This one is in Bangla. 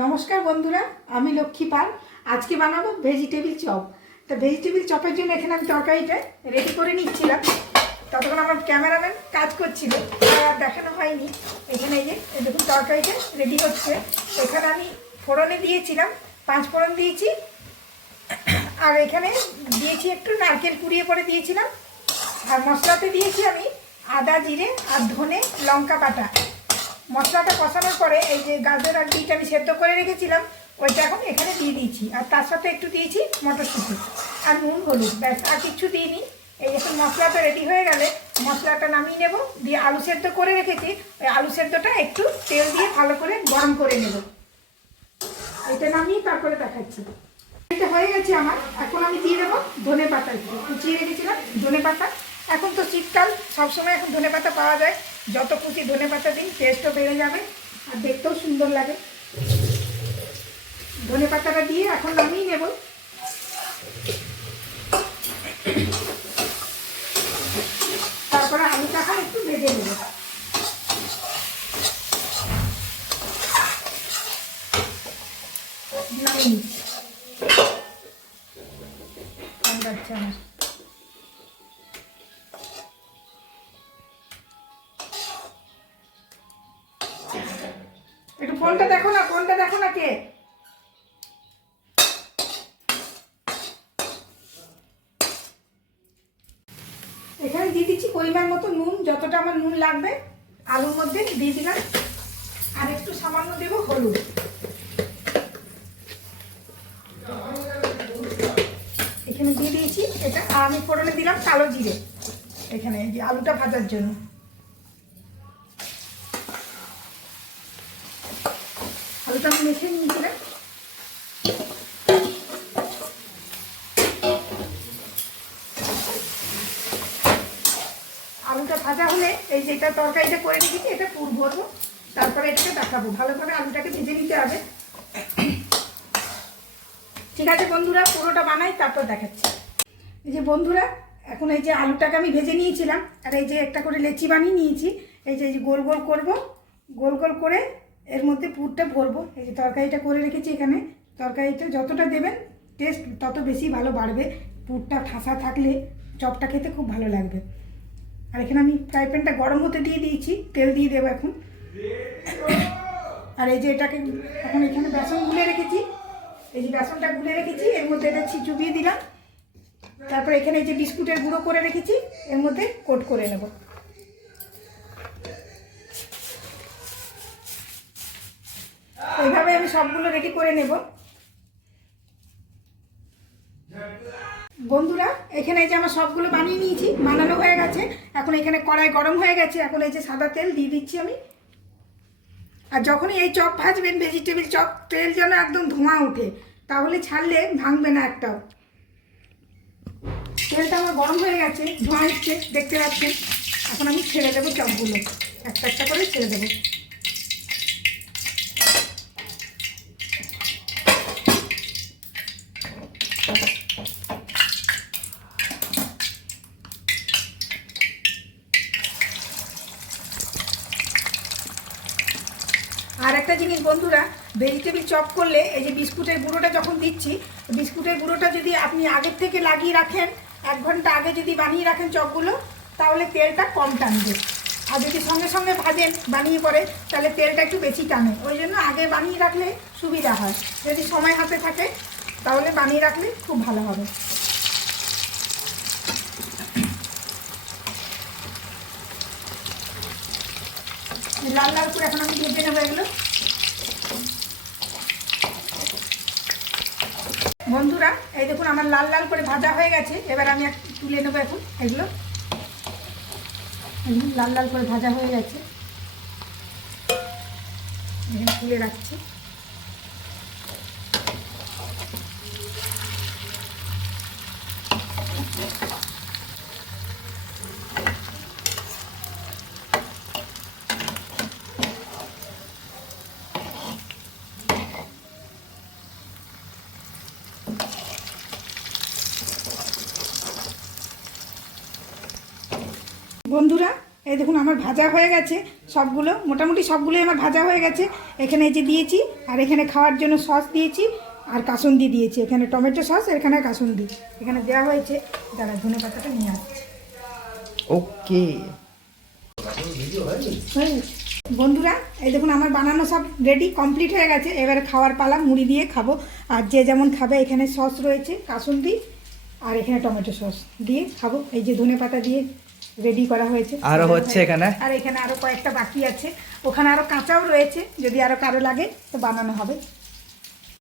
নমস্কার বন্ধুরা, আমি লক্ষ্মী পাল। আজকে বানাবো ভেজিটেবিল চপ। তো ভেজিটেবিল চপের জন্য এখানে আমি তরকারিটা রেডি করে নিচ্ছিলাম। ততক্ষণ আমার ক্যামেরাম্যান কাজ করছিল, আর দেখানো হয়নি। এখানে এই যে দেখুন তরকারিটা রেডি হচ্ছে। এখানে আমি ফোড়নে দিয়েছিলাম, 5 ফোড়ন দিয়েছি, আর এখানে দিয়েছি একটু নারকেল কুড়িয়ে পরে দিয়েছিলাম। আর মশলাতে দিয়েছি আমি আদা, জিরে আর ধনে, লঙ্কা বাটা। মশলাটা কষানোর পরে এই যে গাজর আর বিট আমি সেদ্ধ করে রেখেছিলাম, ওইটা এখন এখানে দিয়ে দিয়েছি। আর তার সাথে একটু দিয়েছি মটরশুঁটি আর নুন, হলুদ, ব্যাস, আর কিচ্ছু দিইনি। এই এখন মশলাটা রেডি হয়ে গেলে মশলাটা নামিয়ে নেব। দিয়ে আলু সেদ্ধ করে রেখেছি, ওই আলু সেদ্ধটা একটু তেল দিয়ে ভালো করে গরম করে নেব। এটা নামিয়ে তারপরে দেখাচ্ছি। এটা হয়ে গেছে আমার। এখন আমি দিয়ে দেবো ধনে পাতা, একটু কুচিয়ে রেখেছিলাম ধনে পাতা। এখন তো শীতকাল, সবসময় এখন ধনে পাতা পাওয়া যায়। যত খুশি ধনে পাতা দিন, টেস্টও বেড়ে যাবে আর দেখতেও সুন্দর লাগে। ধনে পাতাটা দিয়ে এখন নামিয়ে নেব। তারপরে আলুটা একটু ভেজে নেব। নামিয়ে নিচ্ছি। আচ্ছা, একটু ফোনটা দেখো না, ফোনটা দেখো না কে। এখানে দিয়ে দিচ্ছি পরিমাণ মতো নুন, যতটা আমার নুন লাগবে আলুর মধ্যে দিয়ে দিলাম। আর একটু সামান্য দেবো হলুদ। এখানে দিয়ে দিয়েছি এটা। আর আমি ফোড়নে দিলাম কালো জিরে এখানে, এই যে আলুটা ভাজার জন্য। আলুটা আমি মেখে নিয়েছিলাম। আলুটা ভাজা হলে এই যেটা তরকারিটা করে রেখেছি এটা পুর ভরবো, তারপরে এটাকে দেখাবো। ভালোভাবে আলুটাকে ভেজে নিতে হবে। ঠিক আছে বন্ধুরা, পুরোটা বানাই তারপর দেখাচ্ছি। এই যে বন্ধুরা, এখন এই যে আলুটাকে আমি ভেজে নিয়েছিলাম, আর এই যে একটা করে লেচি বানিয়ে নিয়েছি। এই যে গোল গোল করবো, গোল গোল করে এর মধ্যে পুরটা ভরবো। এই যে তরকারিটা করে রেখেছি এখানে। তরকারিটা যতটা দেবেন টেস্ট তত বেশি ভালো বাড়বে। পুরটা ঠাসা থাকলে চপটা খেতে খুব ভালো লাগবে। আর এখানে আমি ফ্রাই প্যানটা গরম হতে দিয়ে দিয়েছি, তেল দিয়ে দেবো এখন। আর এই যে এটাকে এখন এখানে বেসন গুলে রেখেছি। এই যে বেসনটা গুলে রেখেছি, এর মধ্যে এটা চুবিয়ে দিলাম। তারপর এখানে এই যে বিস্কুটের গুঁড়ো করে রেখেছি, এর মধ্যে কোট করে নেব। এইভাবে আমি সবগুলো রেডি করে নেব। বন্ধুরা, এখানে এই যে আমার সবগুলো বানিয়ে নিয়েছি, বানানো হয়ে গেছে। এখন এখানে কড়াই গরম হয়ে গেছে। এখন এই যে সাদা তেল দিয়ে দিচ্ছি আমি। আর যখনই এই চপ ভাজবেন, ভেজিটেবিল চপ, তেল যেন একদম ধোঁয়া ওঠে, তাহলে ছাড়লে ভাঙবে না একটাও। তেলটা আমার গরম হয়ে গেছে, ধোঁয়া হচ্ছে, দেখতে পাচ্ছেন। এখন আমি ছেড়ে দেবো চপগুলো, একটা একটা করে ছেড়ে দেবো। আর একটা জিনিস বন্ধুরা, ভেজিটেবিল চপ করলে এই যে বিস্কুটের গুঁড়োটা যখন দিচ্ছি, বিস্কুটের গুঁড়োটা যদি আপনি আগের থেকে লাগিয়ে রাখেন, 1 ঘন্টা আগে যদি বানিয়ে রাখেন চপগুলো, তাহলে তেলটা কম টানবে। আর যদি সঙ্গে সঙ্গে ভাজেন বানিয়ে পরে, তাহলে তেলটা একটু বেশি টানে। ওই জন্য আগে বানিয়ে রাখলে সুবিধা হয়। যদি সময় হাতে থাকে তাহলে বানিয়ে রাখলে খুব ভালো হবে। লাল লাল করে এখন আমি ভেজে নেবো এগুলো। বন্ধুরা, এই দেখুন আমার লাল লাল করে ভাজা হয়ে গেছে। এবার আমি তুলে নেবো এখন এগুলো। লাল লাল করে ভাজা হয়ে গেছে, তুলে রাখছি। বন্ধুরা, এই দেখুন আমার ভাজা হয়ে গেছে সবগুলো, মোটামুটি সবগুলোই আমার ভাজা হয়ে গেছে। এখানে এই যে দিয়েছি, আর এখানে খাওয়ার জন্য সস দিয়েছি, আর কাসুন্দি দিয়েছি। এখানে টমেটো সস, এখানে কাসুন্দি এখানে দেওয়া হয়েছে। দাঁড়া, ধনে পাতাটা নিয়ে আসছে। ওকে বন্ধুরা, এই দেখুন আমার বানানো সব রেডি কমপ্লিট হয়ে গেছে। এবারে খাওয়ার পালা, মুড়ি দিয়ে খাবো। আর যে যেমন খাবে, এখানে সস রয়েছে কাসুন্দি, আর এখানে টমেটো সস দিয়ে খাবো। এই যে ধনে পাতা দিয়ে রেডি করা হয়েছে। আরো হচ্ছে এখানে, আর এখানে আরো কয়েকটা বাকি আছে, ওখানে আরো কাঁচাও রয়েছে, যদি আরো কারো লাগে তো বানানো হবে।